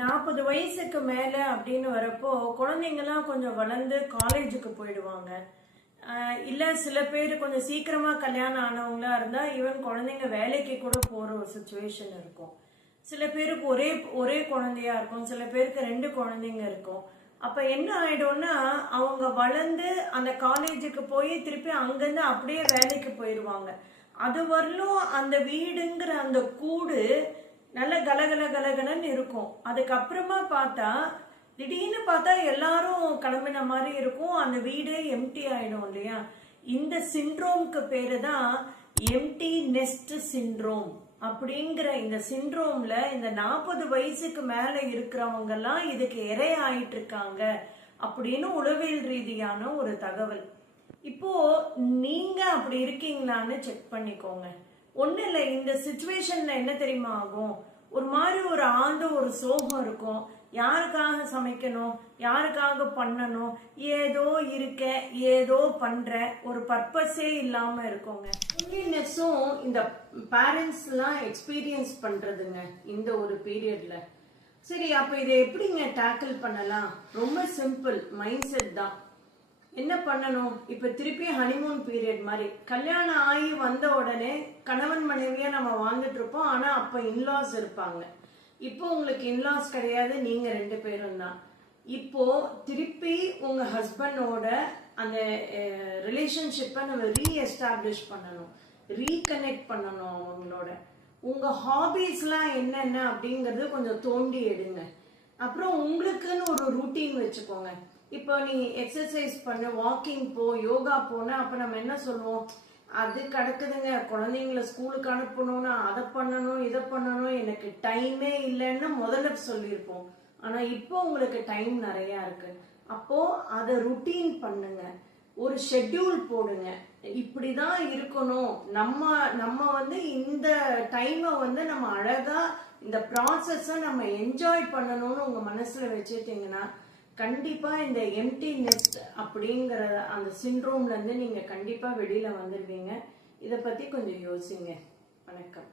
40 வயசுக்கு மேல அப்படின்னு வரப்போ குழந்தைங்கலாம் கொஞ்சம் வளர்ந்து காலேஜுக்கு போயிடுவாங்க. இல்ல சில பேர் கொஞ்சம் சீக்கிரமா கல்யாணம் ஆனவங்களா இருந்தா ஈவன் குழந்தைங்க வேலைக்கு கூட போற ஒரு சுச்சுவேஷன் இருக்கும். சில பேருக்கு ஒரே ஒரே குழந்தையா இருக்கும், சில பேருக்கு 2 குழந்தைங்க இருக்கும். அப்ப என்ன ஆயிடும்னா அவங்க வளர்ந்து அந்த காலேஜுக்கு போய் திருப்பி அங்கிருந்து அப்படியே வேலைக்கு போயிடுவாங்க. அது வரலும் அந்த வீடுங்கிற அந்த கூடு நல்ல கலகல கலகலன்னு இருக்கும். அதுக்கப்புறமா பார்த்தா திடீர்னு பார்த்தா எல்லாரும் கிளம்பின மாதிரி இருக்கும், அந்த வீடே எம்டி ஆயிடும் இல்லையா. இந்த சிண்ட்ரோம்க்கு பேரு தான் எம்டி நெஸ்ட் சிண்ட்ரோம் அப்படிங்கிற இந்த சிண்ட்ரோம்ல இந்த 40 வயசுக்கு மேல இருக்கிறவங்க எல்லாம் இதுக்கு இறை ஆயிட்டு இருக்காங்க அப்படின்னு உளவியல் ரீதியான ஒரு தகவல். இப்போ நீங்க அப்படி இருக்கீங்களான்னு செக் பண்ணிக்கோங்க. ஒண்ணு இல்ல, இந்த சிச்சுவேஷன்ல என்ன தெரியுமா ஆகும், ஒரு மாதிரி ஒரு ஆழ்ந்த ஒரு சோகம் இருக்கும். யாருக்காக சமைக்கணும், யாருக்காக பண்ணணும், ஏதோ இருக்க ஏதோ பண்ற ஒரு பர்பஸே இல்லாம இருக்குங்க. லோன்லினஸும் இந்த பேரண்ட்ஸ் எல்லாம் எக்ஸ்பீரியன்ஸ் பண்றதுங்க இந்த ஒரு பீரியட்ல. சரி, அப்ப இதை எப்படிங்க டேக்கிள் பண்ணலாம்? ரொம்ப சிம்பிள், மைண்ட் செட் தான். என்ன பண்ணணும், இப்ப திருப்பி ஹனிமூன் பீரியட் மாதிரி கல்யாணம் ஆகி வந்த உடனே கணவன் மனைவியா நம்ம வாழ்ந்துட்டு இருப்போம். ஆனா அப்ப இன்லாஸ் இருப்பாங்க. இப்போ உங்களுக்கு இன்லாஸ் கிடையாது, நீங்க 2 பேரும் தான். இப்போ திருப்பி உங்க ஹஸ்பண்டோட அந்த ரிலேஷன்ஷிப்பை நம்ம ரீஎஸ்டாப்ளிஷ் பண்ணணும், ரீகனெக்ட் பண்ணணும் அவங்களோட. உங்க ஹாபிஸ்லாம் என்னென்ன அப்படிங்கறது கொஞ்சம் தோண்டி எடுங்க. அப்புறம் உங்களுக்குன்னு ஒரு ரூட்டீன் வச்சுக்கோங்க. இப்போ நீ எக்ஸசைஸ் பண்ணு, வாக்கிங் போ, யோகா போன, அப்ப நம்ம என்ன சொல்லுவோம், அது கிடக்குதுங்க, குழந்தைங்கள ஸ்கூலுக்கு அனுப்பணும்னா அதை பண்ணணும் இதை பண்ணணும், எனக்கு டைமே இல்லைன்னு முதல்ல சொல்லியிருப்போம். ஆனா இப்போ உங்களுக்கு டைம் நிறைய இருக்கு. அப்போ அதை ருட்டீன் பண்ணுங்க, ஒரு ஷெட்யூல் போடுங்க. இப்படிதான் இருக்கணும், நம்ம இந்த டைமை நம்ம அழகா இந்த ப்ராசஸ நம்ம என்ஜாய் பண்ணணும்னு உங்க மனசுல வச்சுட்டீங்கன்னா கண்டிப்பா இந்த எம்டி நெஸ்ட் அப்படிங்கிற அந்த சிண்ட்ரோம்ல இருந்து நீங்க கண்டிப்பா வெளியில வந்துடுவீங்க. இத பத்தி கொஞ்சம் யோசிங்க. வணக்கம்.